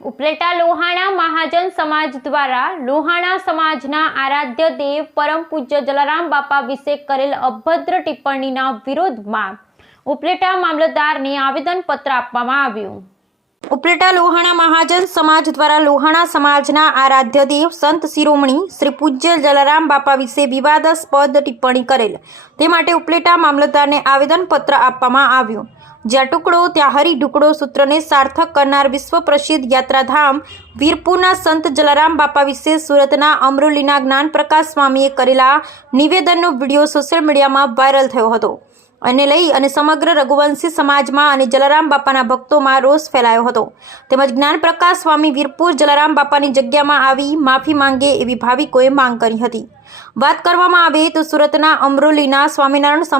ઉપલેટા લોહાણા મહાજન સમાજ દ્વારા લોહાણા સમાજના આરાધ્ય દેવ પરમ પૂજ્ય જલારામ બાપા વિશે કરેલ અભદ્ર ટિપ્પણીના વિરોધમાં ઉપલેટા મામલતદારને આવેદનપત્ર આપવામાં આવ્યું। ઉપલેટા લોહાણા મહાજન સમાજ દ્વારા લોહાણા સમાજના આરાધ્ય દેવ સંત શિરોમણી શ્રી પૂજ્ય જલારામ બાપા વિશે વિવાદાસ્પદ ટિપ્પણી કરેલ તે માટે ઉપલેટા મામલતદારને આવેદનપત્ર આપવામાં આવ્યું। જ્યાં ટુકડો ત્યાં હરી ઢુકડો સૂત્રને સાર્થક કરનાર વિશ્વ પ્રસિદ્ધ યાત્રાધામ વીરપુરના સંત જલારામ બાપા વિશે સુરતના અમરોલીના જ્ઞાનપ્રકાશ સ્વામીએ કરેલા નિવેદનનો વિડીયો સોશિયલ મીડિયામાં વાયરલ થયો હતો અને લઈ અને સમગ્ર રઘુવંશી સમાજમાં અને જલારામ બાપાના ભક્તોમાં રોષ ફેલાયો હતો। તેમજ જ્ઞાનપ્રકાશ સ્વામી વીરપુર જલારામ બાપાની જગ્યામાં આવી માફી માંગે એવી ભાવિકોએ માંગ કરી હતી। વાત કરવામાં આવે તો સુરતના અમરોલીના સ્વામિનારાયણ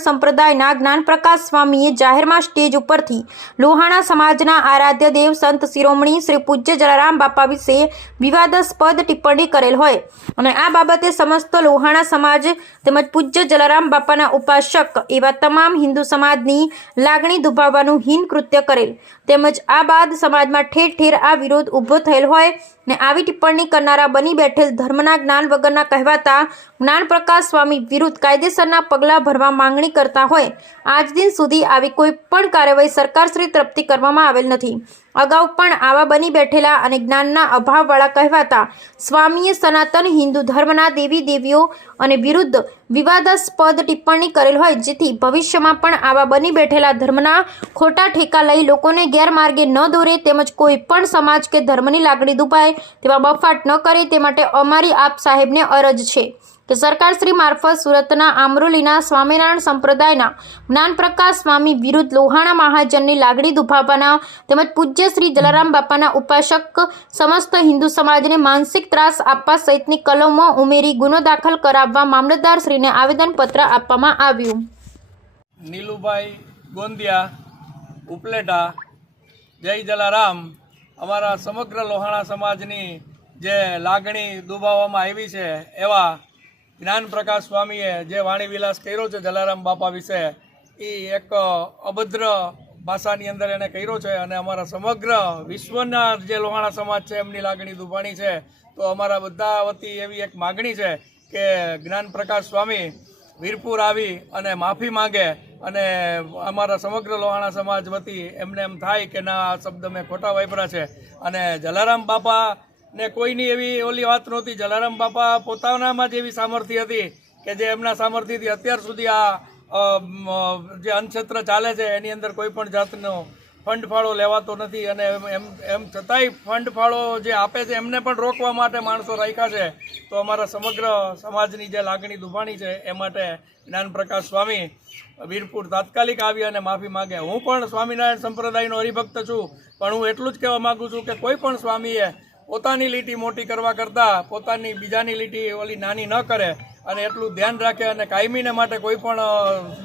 સંપ્રદાયના જ્ઞાનપ્રકાશ સ્વામીએ જાહેરમાં સ્ટેજ ઉપરથી લોહાણા સમાજના આરાધ્ય દેવ સંત શિરોમણી શ્રી પૂજ્ય જલારામ બાપા વિશે વિવાદાસ્પદ ટિપ્પણી કરેલ હોય અને આ બાબતે સમસ્ત લોહાણા સમાજ તેમજ પૂજ્ય જલારામ બાપાના ઉપાસક એવા તમામ હિન્દુ સમાજની લાગણી દુભાવવાનું હીન કૃત્ય કરેલ તેમજ આ બાદ સમાજમાં ઠેર ઠેર આ વિરોધ ઊભો થયેલ હોય ને આવી ટિપ્પણી કરનારા બની બેઠેલ ધર્મના જ્ઞાન વગરના કહેવાતા જ્ઞાનપ્રકાશ સ્વામી વિરુદ્ધ કાયદેસરના પગલાં ભરવા માંગણી કરતા હોય આજ દિન સુધી આવી કોઈ પણ કાર્યવાહી સરકારશ્રી તરફથી કરવામાં આવેલ નથી। અગાઉ પણ આવા બની બેઠેલા અને જ્ઞાનના અભાવવાળા કહેવાતા સ્વામીએ સનાતન હિન્દુ ધર્મના દેવી દેવીઓ અને વિરુદ્ધ વિવાદાસ્પદ ટિપ્પણી કરેલ હોય જેથી ભવિષ્યમાં પણ આવા બની બેઠેલા ધર્મના ખોટા ઠેકા લઈ લોકોને ગેરમાર્ગે ન દોરે તેમજ કોઈ પણ સમાજ કે ધર્મની લાગણી દુભાય તેવા બફાટ ન કરે તે માટે અમારી આપ સાહેબને અરજ છે કે સરકારશ્રી મારફત સુરતના આમરોલીના સ્વામિનારાયણ સંપ્રદાયના જ્ઞાનપ્રકાશ સ્વામી વિરુદ્ધ લોહાણા મહાજનની લાગણી દુભાવવાના તેમજ પૂજ્ય શ્રી જલારામ બાપાના ઉપાસક સમસ્ત હિન્દુ સમાજને માનસિક ત્રાસ આપવા સહિતની કલમો ઉમેરી ગુનો દાખલ કરાવવા મામલતદારશ્રીને આવેદનપત્ર આપવામાં આવ્યું। નીલુભાઈ ગોંદિયા, ઉપલેટા, જય જલારામ। અમારા સમગ્ર લોહાણા સમાજની જે લાગણી દુભાવવામાં આવી છે એવા જ્ઞાનપ્રકાશ સ્વામીએ જે વાણીવિલાસ કર્યો છે જલારામ બાપા વિશે એ એક અભદ્ર ભાષાની અંદર એને કર્યો છે અને અમારા સમગ્ર વિશ્વના જે લોહાણા સમાજ છે એમની લાગણી દુભાણી છે। તો અમારા બધા વતી એવી એક માગણી છે કે જ્ઞાનપ્રકાશ સ્વામી વીરપુર આવી અને માફી માંગે અને અમારા સમગ્ર લોહાણા સમાજ વતી એમને એમ થાય કે ના આ શબ્દ મેં ખોટા વાપર્યા છે અને જલારામ બાપા ને કોઈની એવી ઓલી વાત નહોતી। જલારામ બાપા પોતાનામાં જ એવી સામર્થ્ય હતી કે જે એમના સામર્થ્યથી અત્યાર સુધી આ જે અન્નક્ષેત્ર ચાલે છે એની અંદર કોઈ પણ જાતનો ફંડ ફાળો લેવાતો નથી અને એમ છતાંય ફંડ ફાળો જે આપે છે એમને પણ રોકવા માટે માણસો રાખ્યા છે। તો અમારા સમગ્ર સમાજની જે લાગણી દુભાણી છે એ માટે જ્ઞાનપ્રકાશ સ્વામી વીરપુર તાત્કાલિક આવી અને માફી માગે। હું પણ સ્વામિનારાયણ સંપ્રદાયનો હરિભક્ત છું પણ હું એટલું જ કહેવા માગું છું કે કોઈ પણ સ્વામીએ પોતાની લીટી મોટી કરવા કરતાં પોતાની બીજાની લીટી ઓલી નાની ન કરે અને એટલું ધ્યાન રાખે અને કાયમીને માટે કોઈ પણ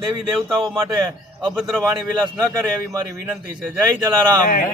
દેવી દેવતાઓ માટે અભદ્ર વાણી વિલાસ ન કરે એવી મારી વિનંતી છે। જય જલારામ।